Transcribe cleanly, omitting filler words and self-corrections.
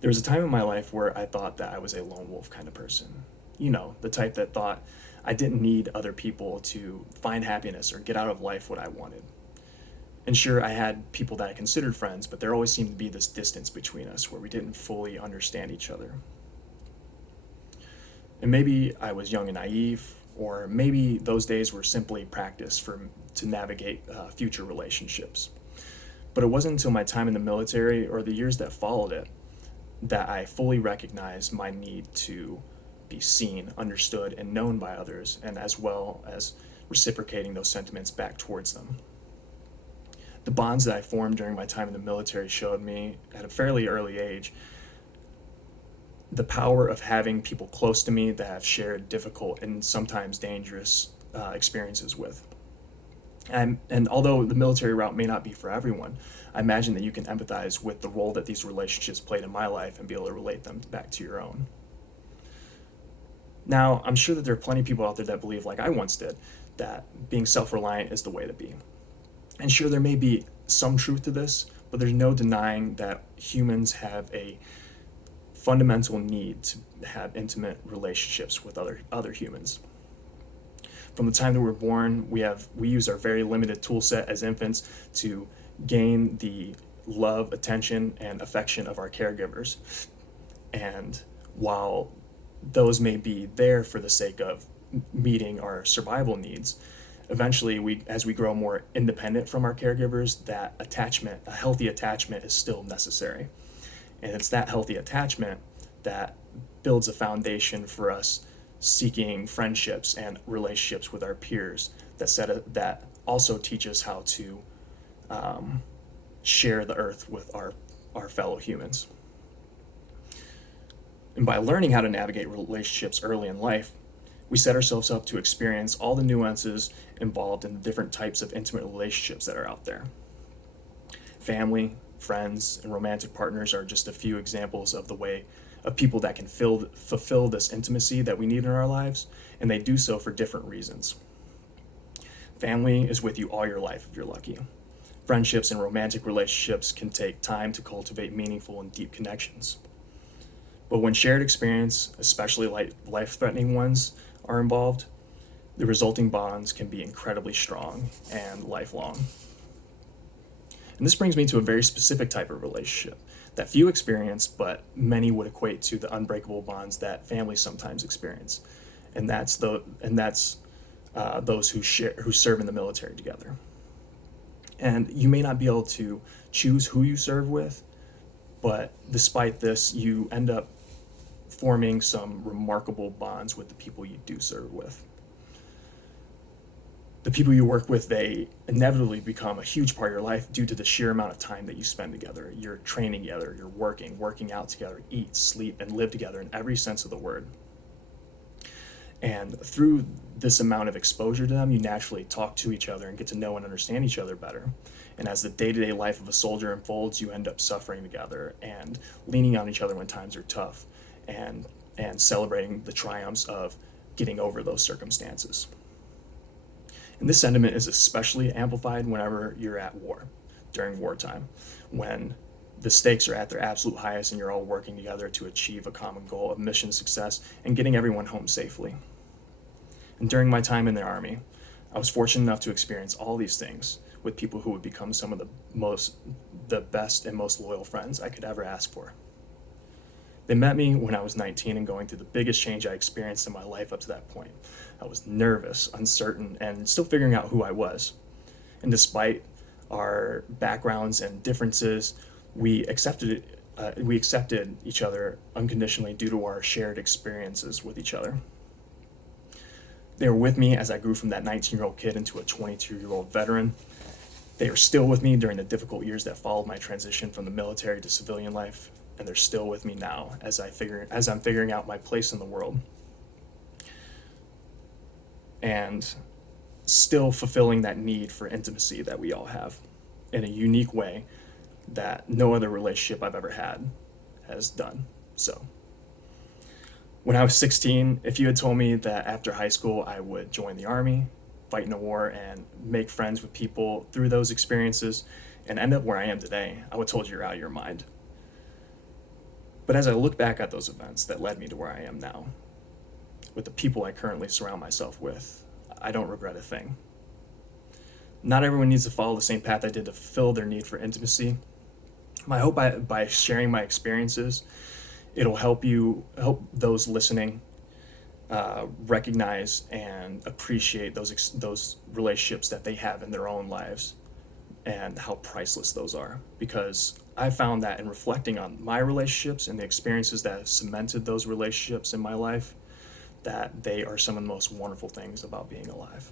There was a time in my life where I thought that I was a lone wolf kind of person. You know, the type that thought I didn't need other people to find happiness or get out of life what I wanted. And sure, I had people that I considered friends, but there always seemed to be this distance between us where we didn't fully understand each other. And maybe I was young and naive, or maybe those days were simply practice for to navigate future relationships. But it wasn't until my time in the military or the years that followed it that I fully recognized my need to be seen, understood, and known by others, and as well as reciprocating those sentiments back towards them. The bonds that I formed during my time in the military showed me at a fairly early age the power of having people close to me that I've shared difficult and sometimes dangerous experiences with. And although the military route may not be for everyone, I imagine that you can empathize with the role that these relationships played in my life and be able to relate them back to your own. Now, I'm sure that there are plenty of people out there that believe, like I once did, that being self reliant is the way to be. And sure, there may be some truth to this, but there's no denying that humans have a fundamental need to have intimate relationships with other humans. From the time that we're born, we use our very limited tool set as infants to gain the love, attention, and affection of our caregivers. And while those may be there for the sake of meeting our survival needs, eventually as we grow more independent from our caregivers, that attachment, a healthy attachment, is still necessary. And it's that healthy attachment that builds a foundation for us seeking friendships and relationships with our peers that also teach us how to share the earth with our fellow humans. And by learning how to navigate relationships early in life, we set ourselves up to experience all the nuances involved in the different types of intimate relationships that are out there. Family, friends, and romantic partners are just a few examples of the way of people that can fulfill this intimacy that we need in our lives, and they do so for different reasons. Family is with you all your life if you're lucky. Friendships and romantic relationships can take time to cultivate meaningful and deep connections. But when shared experience, especially life threatening ones, are involved, the resulting bonds can be incredibly strong and lifelong. And this brings me to a very specific type of relationship that few experience, but many would equate to the unbreakable bonds that families sometimes experience, and that's those who serve in the military together. And you may not be able to choose who you serve with, but despite this, you end up forming some remarkable bonds with the people you do serve with. The people you work with, they inevitably become a huge part of your life due to the sheer amount of time that you spend together. You're training together, you're working out together, eat, sleep, and live together in every sense of the word. And through this amount of exposure to them, you naturally talk to each other and get to know and understand each other better. And as the day to day life of a soldier unfolds, you end up suffering together and leaning on each other when times are tough and, and celebrating the triumphs of getting over those circumstances. And this sentiment is especially amplified whenever you're at war, during wartime, when the stakes are at their absolute highest and you're all working together to achieve a common goal of mission success and getting everyone home safely. And during my time in the Army, I was fortunate enough to experience all these things with people who would become some of the best and most loyal friends I could ever ask for. They met me when I was 19 and going through the biggest change I experienced in my life up to that point. I was nervous, uncertain, and still figuring out who I was. And despite our backgrounds and differences, we accepted each other unconditionally due to our shared experiences with each other. They were with me as I grew from that 19-year-old kid into a 22-year-old veteran. They were still with me during the difficult years that followed my transition from the military to civilian life, and they're still with me now as I'm figuring out my place in the world. And still fulfilling that need for intimacy that we all have in a unique way that no other relationship I've ever had has done. So, when I was 16, if you had told me that after high school I would join the Army, fight in a war, and make friends with people through those experiences and end up where I am today, I would have told you you're out of your mind. But as I look back at those events that led me to where I am now, with the people I currently surround myself with, I don't regret a thing. Not everyone needs to follow the same path I did to fulfill their need for intimacy. My hope by sharing my experiences, it'll help those listening recognize and appreciate those relationships that they have in their own lives and how priceless those are. Because I found that in reflecting on my relationships and the experiences that have cemented those relationships in my life, that they are some of the most wonderful things about being alive.